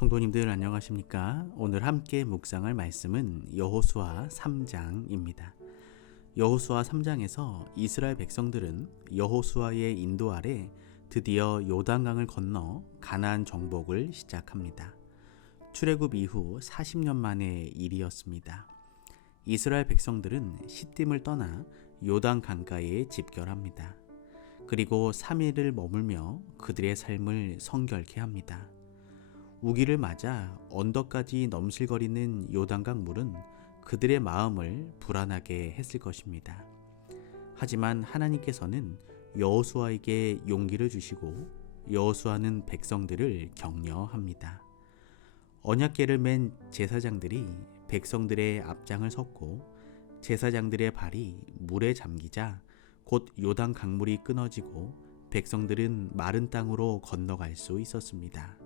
성도님들 안녕하십니까? 오늘 함께 묵상할 말씀은 여호수아 3장입니다. 여호수아 3장에서 이스라엘 백성들은 여호수아의 인도 아래 드디어 요단강을 건너 가나안 정복을 시작합니다. 출애굽 이후 40년 만의 일이었습니다. 이스라엘 백성들은 시딤을 떠나 요단 강가에 집결합니다. 그리고 3일을 머물며 그들의 삶을 성결케 합니다. 우기를 맞아 언덕까지 넘실거리는 요단강 물은 그들의 마음을 불안하게 했을 것입니다. 하지만 하나님께서는 여호수아에게 용기를 주시고 여호수아는 백성들을 격려합니다. 언약궤를 맨 제사장들이 백성들의 앞장을 섰고 제사장들의 발이 물에 잠기자 곧 요단 강물이 끊어지고 백성들은 마른 땅으로 건너갈 수 있었습니다.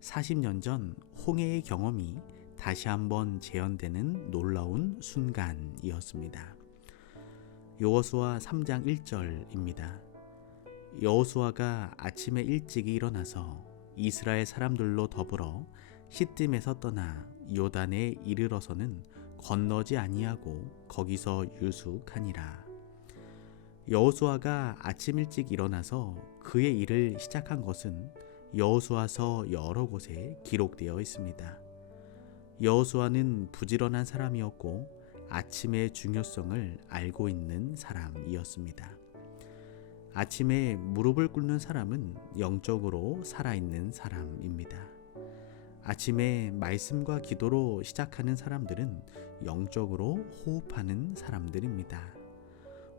40년 전 홍해의 경험이 다시 한번 재현되는 놀라운 순간이었습니다. 여호수아 3장 1절입니다. 여호수아가 아침에 일찍 일어나서 이스라엘 사람들로 더불어 시딤에서 떠나 요단에 이르러서는 건너지 아니하고 거기서 유숙하니라. 여호수아가 아침 일찍 일어나서 그의 일을 시작한 것은 여호수아서 여러 곳에 기록되어 있습니다. 여호수아는 부지런한 사람이었고 아침의 중요성을 알고 있는 사람이었습니다. 아침에 무릎을 꿇는 사람은 영적으로 살아있는 사람입니다. 아침에 말씀과 기도로 시작하는 사람들은 영적으로 호흡하는 사람들입니다.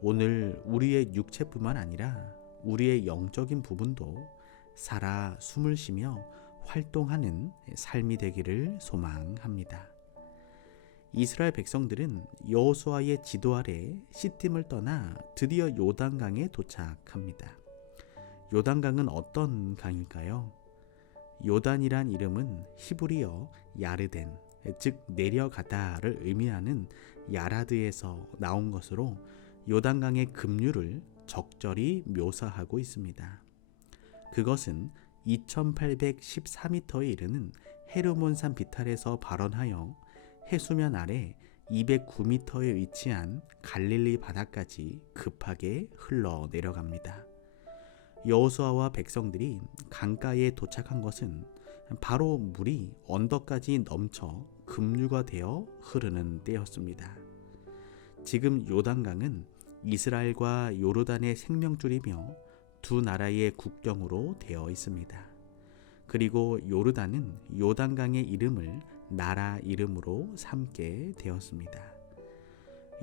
오늘 우리의 육체뿐만 아니라 우리의 영적인 부분도 살아 숨을 쉬며 활동하는 삶이 되기를 소망합니다. 이스라엘 백성들은 여호수아의 지도 아래 시딤을 떠나 드디어 요단강에 도착합니다. 요단강은 어떤 강일까요? 요단이란 이름은 히브리어 야르덴, 즉 내려가다를 의미하는 야라드에서 나온 것으로 요단강의 급류를 적절히 묘사하고 있습니다. 그것은 2814m에 이르는 헤르몬산 비탈에서 발원하여 해수면 아래 209m에 위치한 갈릴리 바다까지 급하게 흘러 내려갑니다. 여호수아와 백성들이 강가에 도착한 것은 바로 물이 언덕까지 넘쳐 급류가 되어 흐르는 때였습니다. 지금 요단강은 이스라엘과 요르단의 생명줄이며 두 나라의 국경으로 되어 있습니다. 그리고 요르단은 요단강의 이름을 나라 이름으로 삼게 되었습니다.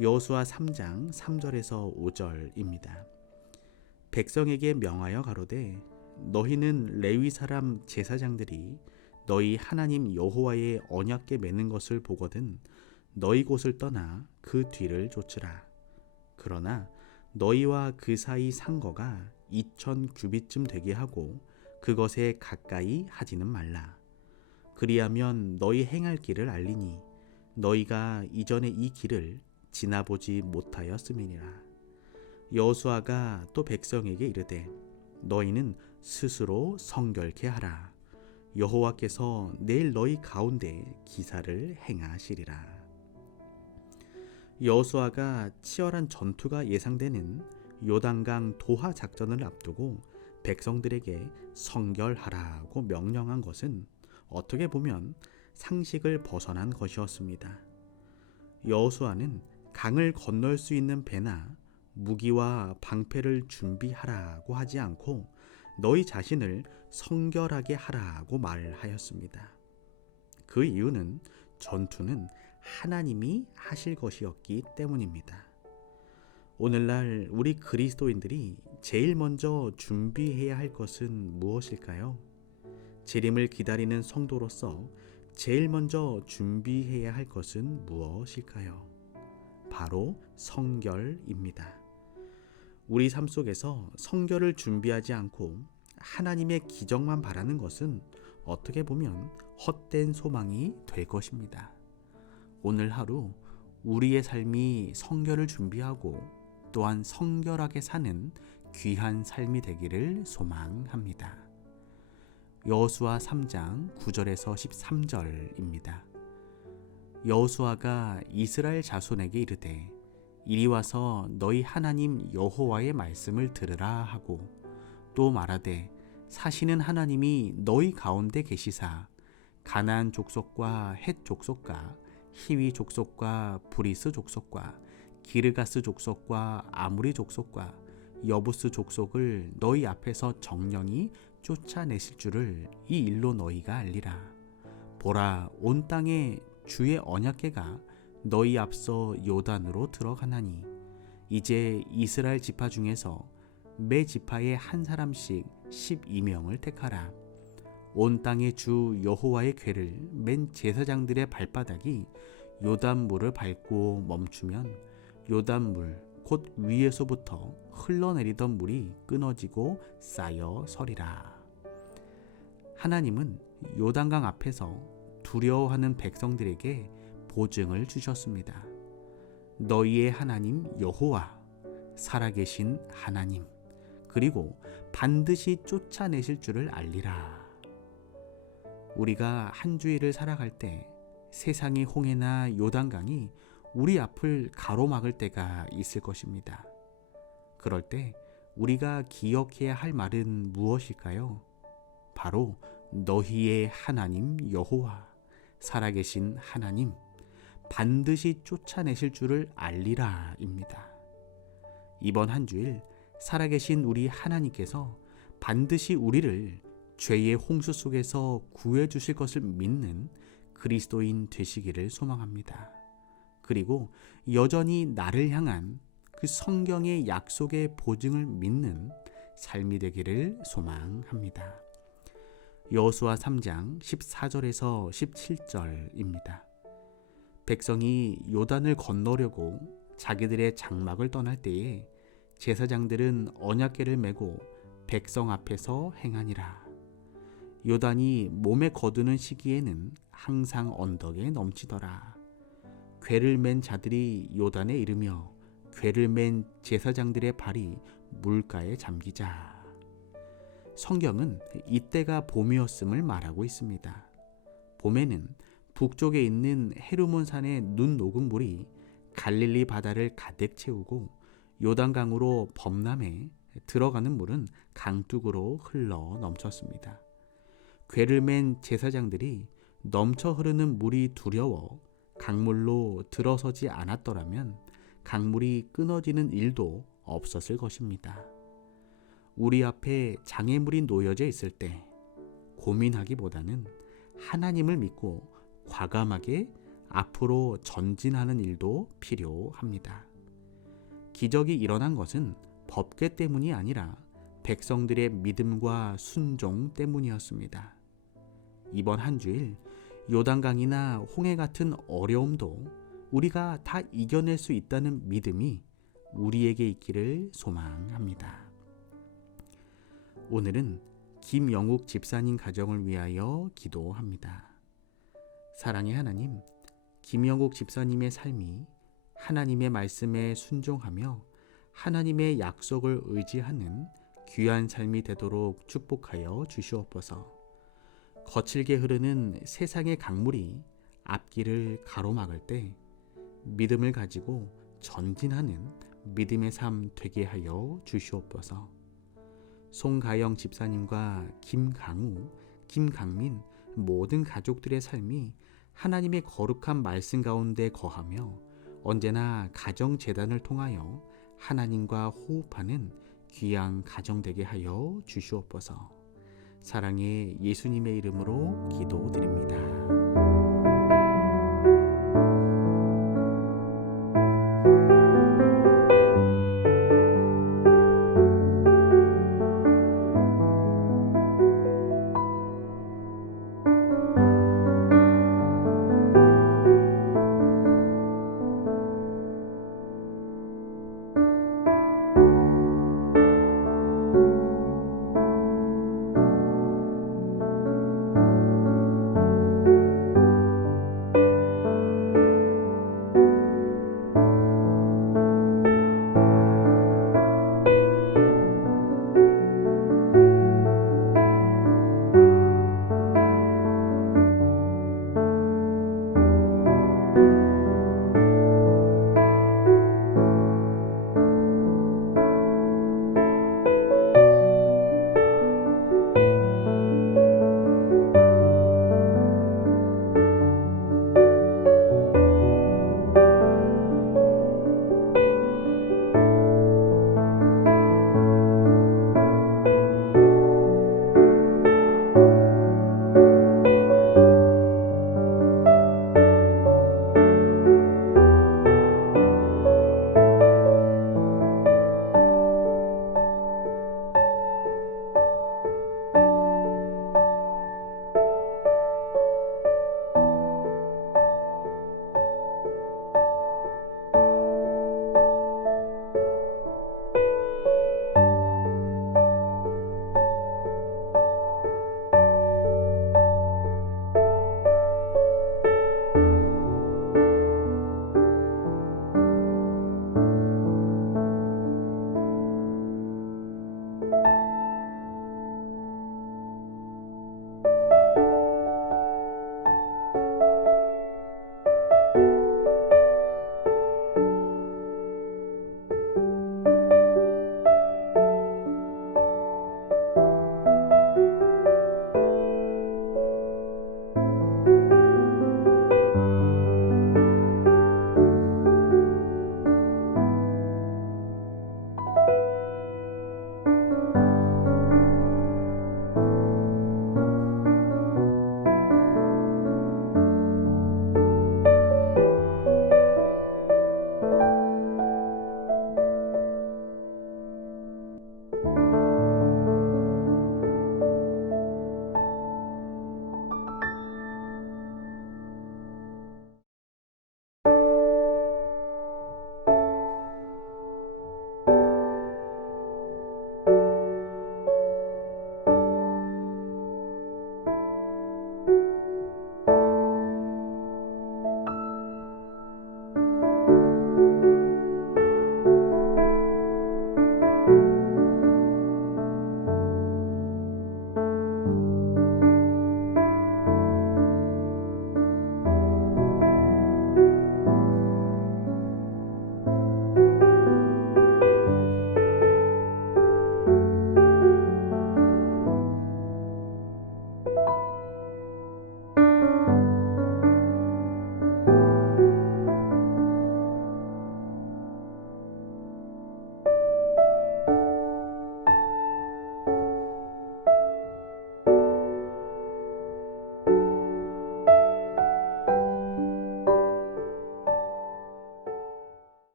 여호수아 3장 3절에서 5절입니다. 백성에게 명하여 가로되 너희는 레위 사람 제사장들이 너희 하나님 여호와의 언약궤 매는 것을 보거든 너희 곳을 떠나 그 뒤를 쫓으라. 그러나 너희와 그 사이 상거가 2000 규빗쯤 되게 하고 그것에 가까이 하지는 말라. 그리하면 너희 행할 길을 알리니 너희가 이전에 이 길을 지나보지 못하였음이니라. 여호수아가 또 백성에게 이르되 너희는 스스로 성결케 하라. 여호와께서 내일 너희 가운데 기사를 행하시리라. 여호수아가 치열한 전투가 예상되는 요단강 도하 작전을 앞두고 백성들에게 성결하라고 명령한 것은 어떻게 보면 상식을 벗어난 것이었습니다. 여호수아는 강을 건널 수 있는 배나 무기와 방패를 준비하라고 하지 않고 너희 자신을 성결하게 하라고 말하였습니다. 그 이유는 전투는 하나님이 하실 것이었기 때문입니다. 오늘날 우리 그리스도인들이 제일 먼저 준비해야 할 것은 무엇일까요? 재림을 기다리는 성도로서 제일 먼저 준비해야 할 것은 무엇일까요? 바로 성결입니다. 우리 삶 속에서 성결을 준비하지 않고 하나님의 기적만 바라는 것은 어떻게 보면 헛된 소망이 될 것입니다. 오늘 하루 우리의 삶이 성결을 준비하고 또한 성결하게 사는 귀한 삶이 되기를 소망합니다. 여호수아 3장 9절에서 13절입니다. 여호수아가 이스라엘 자손에게 이르되 이리 와서 너희 하나님 여호와의 말씀을 들으라 하고 또 말하되 사시는 하나님이 너희 가운데 계시사 가나안 족속과 헷 족속과 히위 족속과 브리스 족속과 기르가스 족속과 아무리 족속과 여부스 족속을 너희 앞에서 정령이 쫓아내실 줄을 이 일로 너희가 알리라. 보라, 온 땅에 주의 언약궤가 너희 앞서 요단으로 들어가나니 이제 이스라엘 지파 중에서 매 지파에 한 사람씩 12명을 택하라. 온 땅의 주 여호와의 궤를 맨 제사장들의 발바닥이 요단물을 밟고 멈추면 요단물 곧 위에서부터 흘러내리던 물이 끊어지고 쌓여 서리라. 하나님은 요단강 앞에서 두려워하는 백성들에게 보증을 주셨습니다. 너희의 하나님 여호와, 살아계신 하나님, 그리고 반드시 쫓아내실 줄을 알리라. 우리가 한 주일을 살아갈 때 세상의 홍해나 요단강이 우리 앞을 가로막을 때가 있을 것입니다. 그럴 때 우리가 기억해야 할 말은 무엇일까요? 바로 너희의 하나님 여호와, 살아계신 하나님, 반드시 쫓아내실 줄을 알리라입니다. 이번 한 주일 살아계신 우리 하나님께서 반드시 우리를 죄의 홍수 속에서 구해 주실 것을 믿는 그리스도인 되시기를 소망합니다. 그리고 여전히 나를 향한 그 성경의 약속의 보증을 믿는 삶이 되기를 소망합니다. 여호수아 3장 14절에서 17절입니다. 백성이 요단을 건너려고 자기들의 장막을 떠날 때에 제사장들은 언약궤를 메고 백성 앞에서 행하니라. 요단이 몸에 거두는 시기에는 항상 언덕에 넘치더라. 궤를 맨 자들이 요단에 이르며 궤를 맨 제사장들의 발이 물가에 잠기자. 성경은 이때가 봄이었음을 말하고 있습니다. 봄에는 북쪽에 있는 헤르몬 산의 눈 녹은 물이 갈릴리 바다를 가득 채우고 요단강으로 범람해 들어가는 물은 강둑으로 흘러 넘쳤습니다. 궤를 맨 제사장들이 넘쳐 흐르는 물이 두려워 강물로 들어서지 않았더라면 강물이 끊어지는 일도 없었을 것입니다. 우리 앞에 장애물이 놓여져 있을 때 고민하기보다는 하나님을 믿고 과감하게 앞으로 전진하는 일도 필요합니다. 기적이 일어난 것은 법궤 때문이 아니라 백성들의 믿음과 순종 때문이었습니다. 이번 한 주일 요단강이나 홍해 같은 어려움도 우리가 다 이겨낼 수 있다는 믿음이 우리에게 있기를 소망합니다. 오늘은 김영욱 집사님 가정을 위하여 기도합니다. 사랑의 하나님, 김영욱 집사님의 삶이 하나님의 말씀에 순종하며 하나님의 약속을 의지하는 귀한 삶이 되도록 축복하여 주시옵소서. 거칠게 흐르는 세상의 강물이 앞길을 가로막을 때 믿음을 가지고 전진하는 믿음의 삶 되게 하여 주시옵소서. 송가영 집사님과 김강우, 김강민 모든 가족들의 삶이 하나님의 거룩한 말씀 가운데 거하며 언제나 가정재단을 통하여 하나님과 호흡하는 귀한 가정 되게 하여 주시옵소서. 사랑의 예수님의 이름으로 기도드립니다.